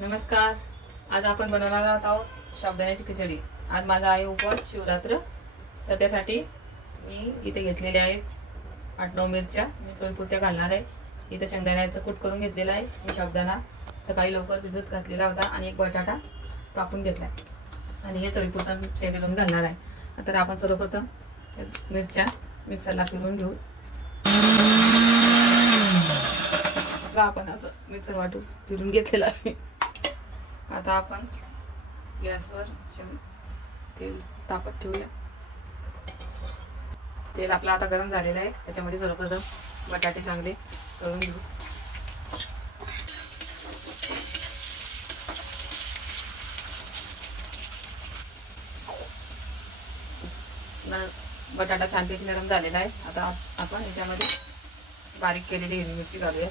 नमस्कार. आज आपण बनवणार आहोत साबुदाण्याची खिचडी. आज माझा आहे उपवास, शिवरात्र. तर त्यासाठी मी इथे घेतलेले आहेत 8-9 मिरच्या. मी चवीपुरत्या घालणार आहे. इथे शेंगदाण्याचं कूट करून घेतलेला आहे. मी साबुदाणा सकाळी लवकर भिजत घातलेला होता आणि एक बटाटा कापून घेतला आणि हे चवीपुरता शेंगदाणे घालणार आहे. तर आपण सर्वप्रथम मिरच्या मिक्सरला फिरवून घेऊ. आपण असं मिक्सर वाटून फिरून घेतलेलं आहे. आता आपण गॅसवर तेल तापत ठेवूया. तेल आपलं आता गरम झालेलं आहे. त्याच्यामध्ये सर्वप्रथम बटाटे चांगले तळून घेऊ. बटाटा छानपैकी नरम झालेला आहे. आता आपण याच्यामध्ये बारीक केलेली हिरवी मिरची घालूया.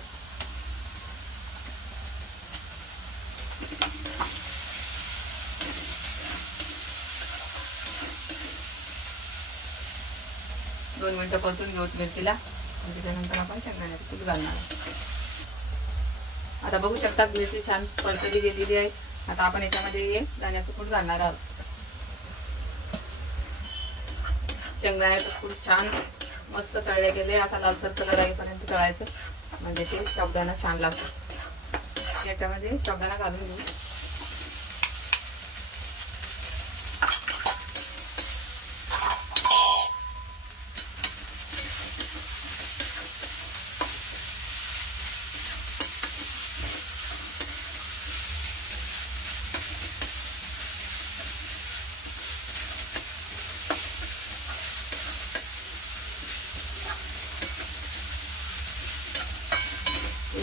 दोन मिनिटं परतून घेऊ मिरचीला. त्याच्यानंतर आपण शेंगदाण्याचं कूट घालणार. आता बघू शकतात मिरची छान परतली गेलेली आहे. आता आपण याच्यामध्ये दाण्याचं कूट घालणार आहोत. शेंगदाण्याचं कूट छान मस्त तळले गेले. असा लालसर कलर येईपर्यंत तळायचं, म्हणजे ते साबुदाणा छान लागतो. याच्यामध्ये साबुदाणा घालून घेऊ.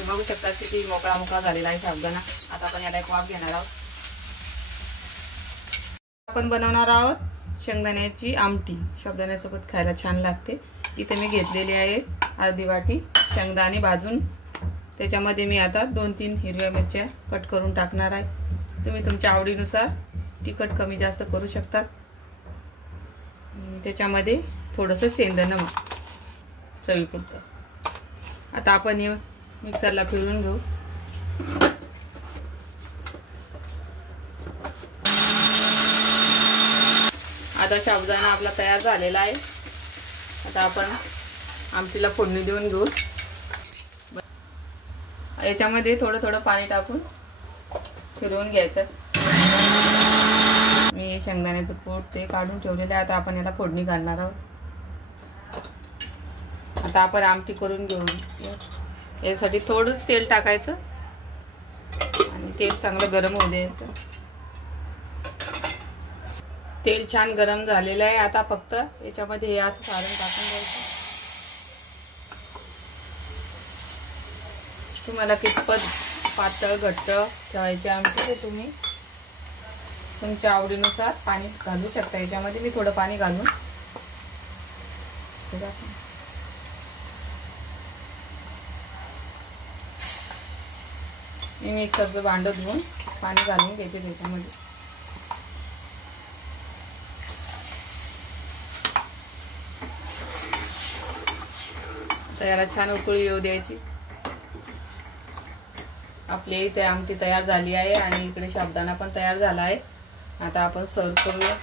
बघू शकता किती मोकळा मोकळा झालेला आहे साबुदाणा. आता आपण याला एक वाफ घेणार आहोत. आपण बनवणार आहोत शेंगदाण्याची आमटी. साबुदाण्यासोबत खायला छान लागते. इथे मी घेतलेली आहे अर्धी वाटी शेंगदाणे भाजून. त्याच्यामध्ये मी आता 2-3 हिरव्या मिरच्या कट करून टाकणार आहे. तुम्ही तुमच्या आवडीनुसार तिखट कमी जास्त करू शकता. त्याच्यामध्ये थोडंसं शेंगदाणा चवीपुरतं. आता आपण हे मिक्सरला फिरवून घेऊ. आता साबुदाणा आपला तयार झालेला आहे. आता आपण आमटीला फोडणी देऊन घेऊ. याच्यामध्ये थोडं थोडं पाणी टाकून फिरवून घ्यायचं. मी शेंगदाण्याचं कूट ते काढून ठेवलेलं आहे. आता आपण याला फोडणी घालणार आहोत. आता आपण आमटी करून घेऊ. यासाठी थोडंच तेल टाकायचं आणि तेल चांगलं गरम होऊ द्यायचं. तेल छान गरम झालेलं आहे. आता फक्त याच्यामध्ये हे असं सारण टाकून द्यायचं. तुम्हाला कितपत पातळ घट्ट ठेवायची आमटी ते तुम्ही तुमच्या आवडीनुसार पाणी घालू शकता. याच्यामध्ये मी थोडं पाणी घालून मी मिक्सरचं भांडं धुवून पाणी घालून घेते त्याच्यामध्ये. तर याला छान उकळी येऊ द्यायची. आपली इथे आमटी तयार झाली आहे आणि इकडे साबुदाणा पण तयार झाला आहे. आता आपण सर्व करूया.